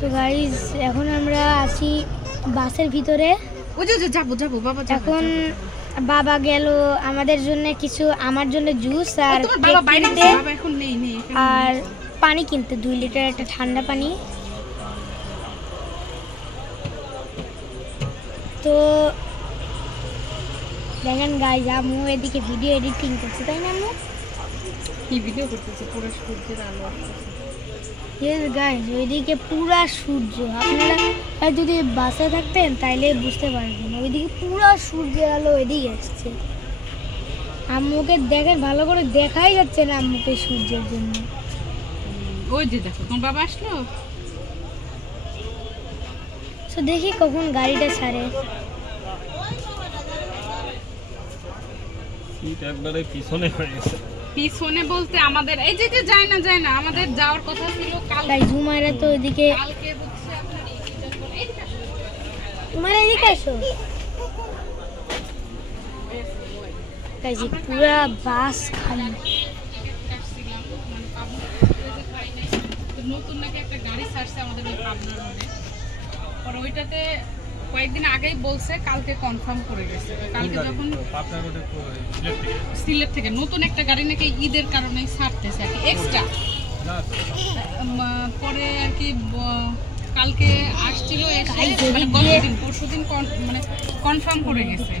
So guys এখন আমরা আছি বাসের ভিতরে। যাবো বাবা। এখন বাবা গেল আমাদের জন্য কিছু, আমার জন্য জুস আর আর পানি কিনতে 2 লিটার একটা ঠান্ডা পানি। তো দেখেন গাইস আম্মু এদিকে ভিডিও এডিটিং করছে, তাই না আম্মু? কি ভিডিও করতেছে? পুরো সূর্যের আলো আসছে। ইয়েস গাইস, ওইদিকে পুরা সূর্য। আপনারা যদি বাসে থাকতেন তাইলে বুঝতে পারবেন, ওইদিকে পুরা সূর্যের আলো এদিকে আসছে। আম্মুকে দেখেন ভালো করে দেখাই যাচ্ছে না আম্মুকে সূর্যের জন্য। ওই যে দেখো তোমার বাবা আসলো। তো দেখি কখন গাড়িটা ছাড়ে। সিট একবারে পিছনে হয়ে গেছে। পিছনে বলতে আমাদের এই যে যায় না আমাদের যাওয়ার কথা ছিল কাল। তাই জুমাইরা তো ওইদিকে, কালকে হচ্ছে আপনার তোমার এদিকে আসো গাইস, পুরা বাস খালি। নতুন নাকি একটা গাড়ি ছাড়ছে আমাদের ওই পাবনা রোডে, পরে ওইটাতে কয়েকদিন আগেই বলছে, কালকে কনফার্ম করে গেছে। কালকে যখন পাবনা রোডে সিলেট থেকে নতুন একটা গাড়ি নাকি ঈদের কারণে ছাড়তেছে আর কি এক্সট্রা। পরে আর কি কালকে আসছিল, এসে মানে পরশুদিন মানে কনফার্ম করে গেছে।